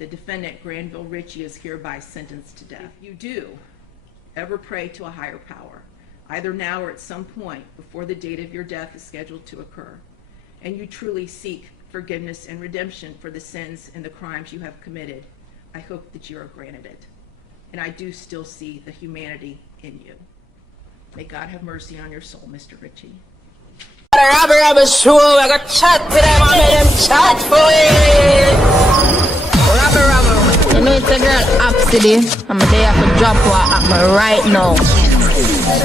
the defendant, Granville Ritchie, is hereby sentenced to death. If you do ever pray to a higher power, either now or at some point before the date of your death is scheduled to occur, and you truly seek forgiveness and redemption for the sins and the crimes you have committed, I hope that you are granted it. And I do still see the humanity in you. May God have mercy on your soul, Mr. Ritchie. Rabble Rabble show, I got chat with them, I made them chat for it. Rabble Rabble, you know it's a girl Absidy, I'm there to drop what at me right now.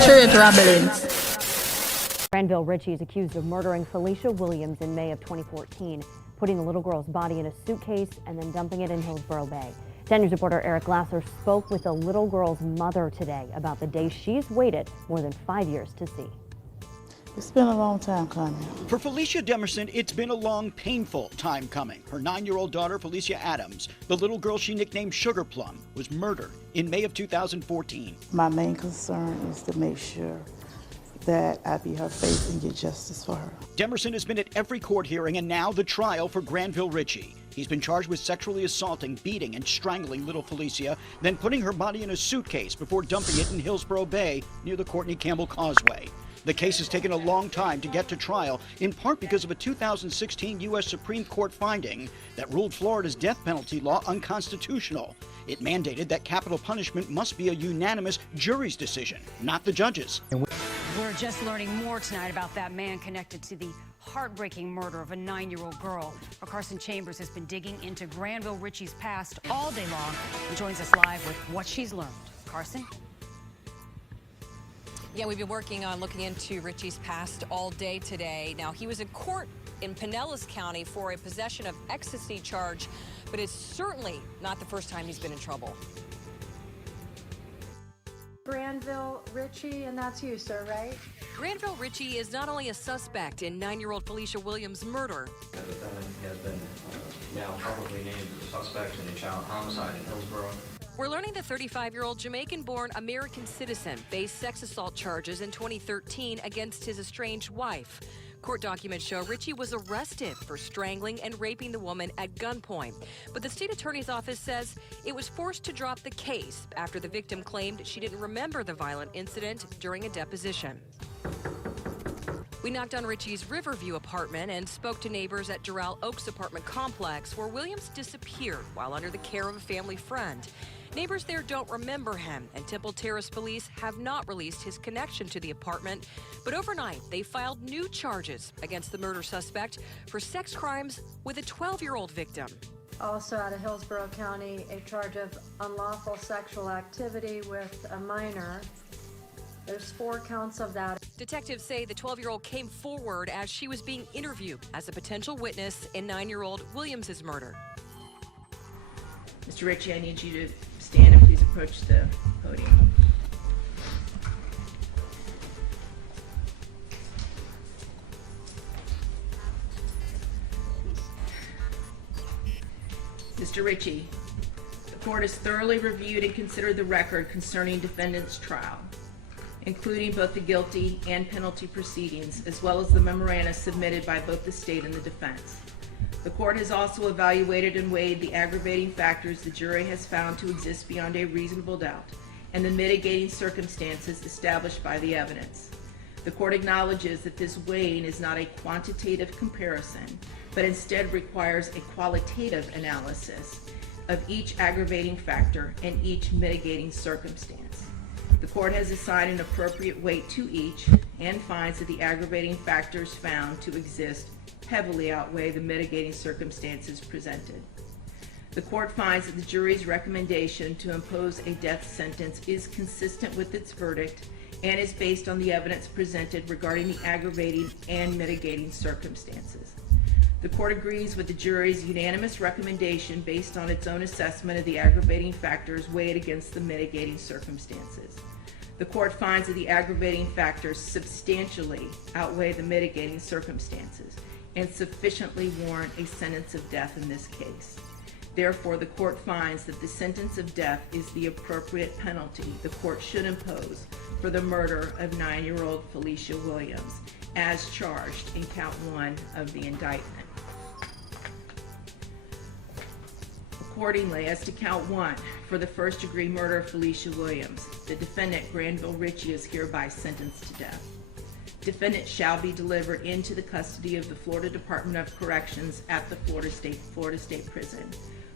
Straight Rabblings. Granville Ritchie is accused of murdering Felecia Williams in May of 2014, putting the little girl's body in a suitcase and then dumping it in Hillsborough Bay. 10 News reporter Eric Glasser spoke with the little girl's mother today about the day she's waited more than 5 years to see. It's been a long time coming. For Felecia Demerson, it's been a long, painful time coming. Her 9-year-old daughter, Felecia Adams, the little girl she nicknamed Sugar Plum, was murdered in May of 2014. My main concern is to make sure that I be her face and get justice for her. Demerson has been at every court hearing and now the trial for Granville Ritchie. He's been charged with sexually assaulting, beating, and strangling little Felecia, then putting her body in a suitcase before dumping it in Hillsborough Bay near the Courtney Campbell Causeway. The case has taken a long time to get to trial, in part because of a 2016 U.S. Supreme Court finding that ruled Florida's death penalty law unconstitutional. It mandated that capital punishment must be a unanimous jury's decision, not the judge's. We're just learning more tonight about that man connected to the heartbreaking murder of a 9-year-old girl. Our Carson Chambers has been digging into Granville Ritchie's past all day long and joins us live with what she's learned. Carson? Yeah, we've been working on looking into Ritchie's past all day today. Now, he was in court in Pinellas County for a possession of ecstasy charge, but it's certainly not the first time he's been in trouble. Granville Ritchie, and that's you, sir, right? Granville Ritchie is not only a suspect in 9-year-old Felecia Williams' murder. The defendant has been now publicly named as a suspect in a child homicide in Hillsborough. We're learning the 35-year-old Jamaican-born American citizen faced sex assault charges in 2013 against his estranged wife. Court documents show Ritchie was arrested for strangling and raping the woman at gunpoint. But the state attorney's office says it was forced to drop the case after the victim claimed she didn't remember the violent incident during a deposition. We knocked on Ritchie's Riverview apartment and spoke to neighbors at Doral Oaks apartment complex where Williams disappeared while under the care of a family friend. Neighbors there don't remember him, and Temple Terrace police have not released his connection to the apartment. But overnight, they filed new charges against the murder suspect for sex crimes with a 12-year-old victim. Also out of Hillsborough County, a charge of unlawful sexual activity with a minor. There's 4 counts of that. Detectives say the 12-year-old came forward as she was being interviewed as a potential witness in 9-year-old Williams' murder. Mr. Ritchie, I need you to stand and please approach the podium. Mr. Ritchie, the court has thoroughly reviewed and considered the record concerning defendant's trial, including both the guilty and penalty proceedings, as well as the memoranda submitted by both the state and the defense. The court has also evaluated and weighed the aggravating factors the jury has found to exist beyond a reasonable doubt and the mitigating circumstances established by the evidence. The court acknowledges that this weighing is not a quantitative comparison, but instead requires a qualitative analysis of each aggravating factor and each mitigating circumstance. The court has assigned an appropriate weight to each and finds that the aggravating factors found to exist heavily outweigh the mitigating circumstances presented. The court finds that the jury's recommendation to impose a death sentence is consistent with its verdict and is based on the evidence presented regarding the aggravating and mitigating circumstances. The court agrees with the jury's unanimous recommendation based on its own assessment of the aggravating factors weighed against the mitigating circumstances. The court finds that the aggravating factors substantially outweigh the mitigating circumstances and sufficiently warrant a sentence of death in this case. Therefore, the court finds that the sentence of death is the appropriate penalty the court should impose for the murder of 9-year-old Felecia Williams, as charged in count 1 of the indictment. Accordingly, as to count 1, for the first-degree murder of Felecia Williams, the defendant, Granville Ritchie, is hereby sentenced to death. Defendant shall be delivered into the custody of the Florida Department of Corrections at the Florida State Prison,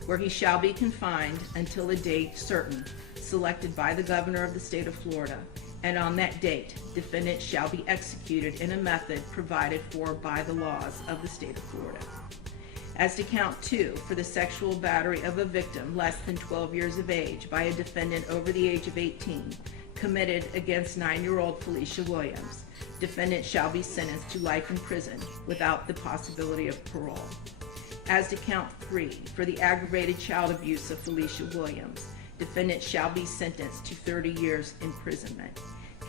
where he shall be confined until a date certain, selected by the governor of the state of Florida, and on that date, defendant shall be executed in a method provided for by the laws of the state of Florida. As to count 2, for the sexual battery of a victim less than 12 years of age by a defendant over the age of 18, committed against 9-year-old Felecia Williams, defendant shall be sentenced to life in prison without the possibility of parole. As to count 3, for the aggravated child abuse of Felecia Williams, defendant shall be sentenced to 30 years imprisonment.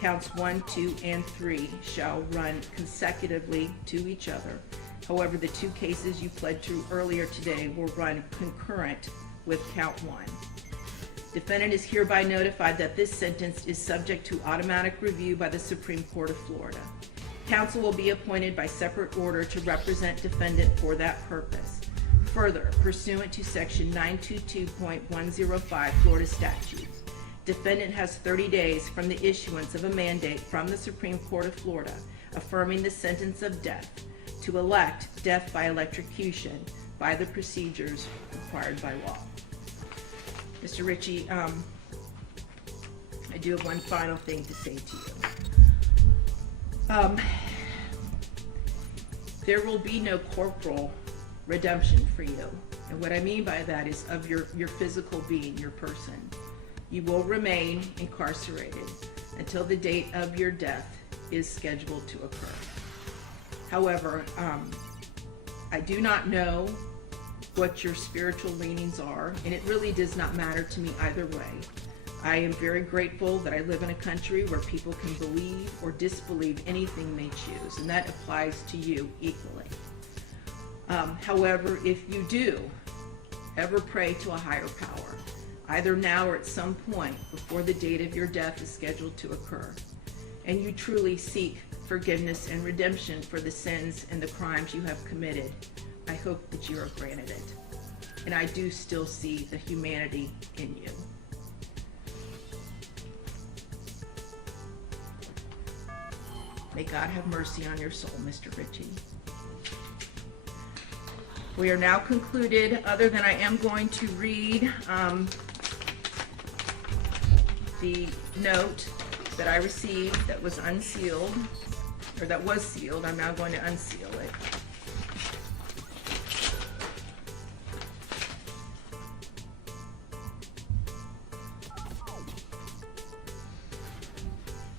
Counts 1, 2, and 3 shall run consecutively to each other. However, the 2 cases you pled to earlier today will run concurrent with count 1. Defendant is hereby notified that this sentence is subject to automatic review by the Supreme Court of Florida. Counsel will be appointed by separate order to represent defendant for that purpose. Further, pursuant to section 922.105 Florida statutes, defendant has 30 days from the issuance of a mandate from the Supreme Court of Florida affirming the sentence of death to elect death by electrocution by the procedures required by law. Mr. Ritchie, I do have one final thing to say to you. There will be no corporal redemption for you. And what I mean by that is of your physical being, your person. You will remain incarcerated until the date of your death is scheduled to occur. However, I do not know what your spiritual leanings are, and it really does not matter to me either way. I am very grateful that I live in a country where people can believe or disbelieve anything they choose, and that applies to you equally. However, if you do ever pray to a higher power, either now or at some point before the date of your death is scheduled to occur, and you truly seek forgiveness and redemption for the sins and the crimes you have committed, I hope that you are granted it. And I do still see the humanity in you. May God have mercy on your soul, Mr. Ritchie. We are now concluded, other than I am going to read the note that I received that was unsealed, or that was sealed. I'm now going to unseal it.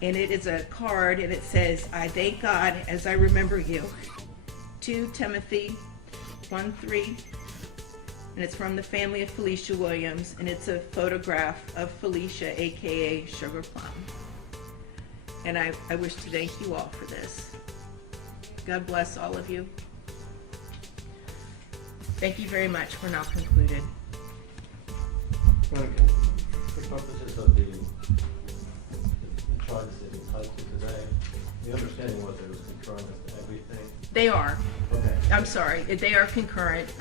And it is a card, and it says, "I thank God as I remember you." 2 Timothy 1:3, and it's from the family of Felecia Williams, and it's a photograph of Felecia, aka Sugar Plum. And I wish to thank you all for this. God bless all of you. Thank you very much. We're now concluded. For purposes of the charges that you pled to today, the understanding was that it was concurrent as to everything? They are. Okay. I'm sorry. They are concurrent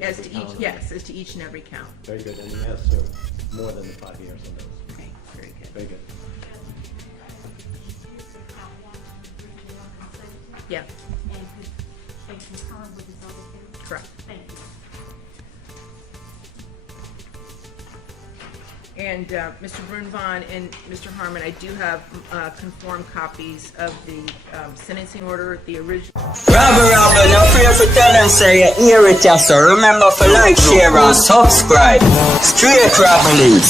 As to each yes, as to each and every count. Very good. And he has served more than the 5 years on those. Okay, very good. Very good. Yeah, And concurrent with his other two? correct. Thank you. And Mr. Brunvon and Mr. Harmon, I do have conformed copies of the sentencing order, the original. Rabble Rabble, no fear for tell them say you hear it, yes sir. Remember for like, share and subscribe. Straight Rabble.